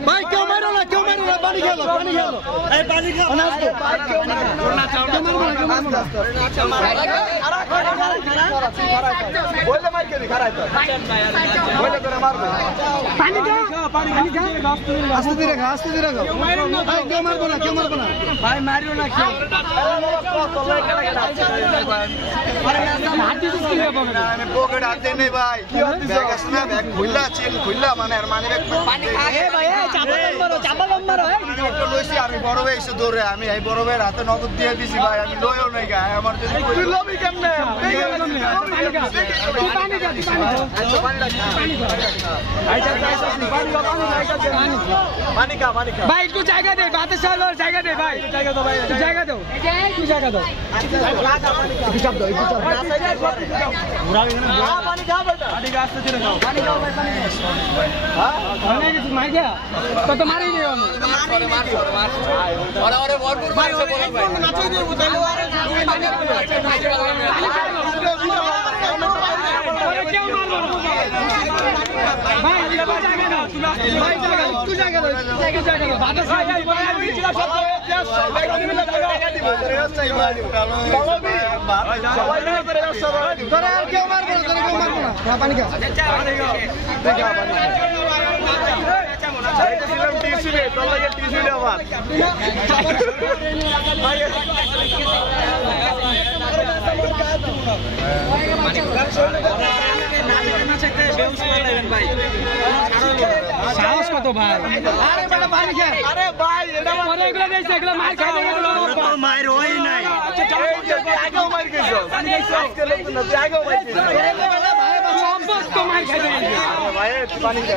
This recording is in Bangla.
भाई क्यों मारो ना पानी खेलो पानी खा क्यों मारबो ना भाई मारियो ना पॉकेट आते नहीं भाई बैग असना बैग खुला माने माने बैग पानी खा ए भाई চাপা মারো একটু লইছি আমি বড় ভাই এসে দৌড়ে আমি এই বড় ভাইয়ের হাতে নগদ দিয়ে দিছি ভাই আমি লইও নাই গায় আমার জন্য তুই লবি কেমনে পানি ভাই একটু জায়গা দে বাতে চলো জায়গা দে ভাই জায়গা দাও একটু জায়গা দাও একটু চাপ দাও পানি খাও বেটা পানি গাছ থেকে খাও পানি খাও ভাই পানি হ্যাঁ পানি কিছু মার গয়া তো মারি দিও মার ওরে ভরপুর মারছে বড় ভাই নাচই দেব তাহলে আরে পানি কেউ মারবো ভাই জায়গা দাও ভাই জায়গা দাও বাতাস ভাই বলে দিছিলাম সব জায়গা দিব রাস্তায় মারি সবাই ধরে তোরে আর কেউ মারবো না পানি খা ছিলাম টিসিলে তোর লাগে টিসিলে আবার সাহস কত ভাই আরে বড় পানি খা আরে ভাই এটা পরে এগুলা দেইছে এগুলা মার খাই দেবে মার হই নাই আগেও মার গেছো আজকে লোক না আগেও মার গেছো সব তো মার খাই দেবে ভাই পানি খা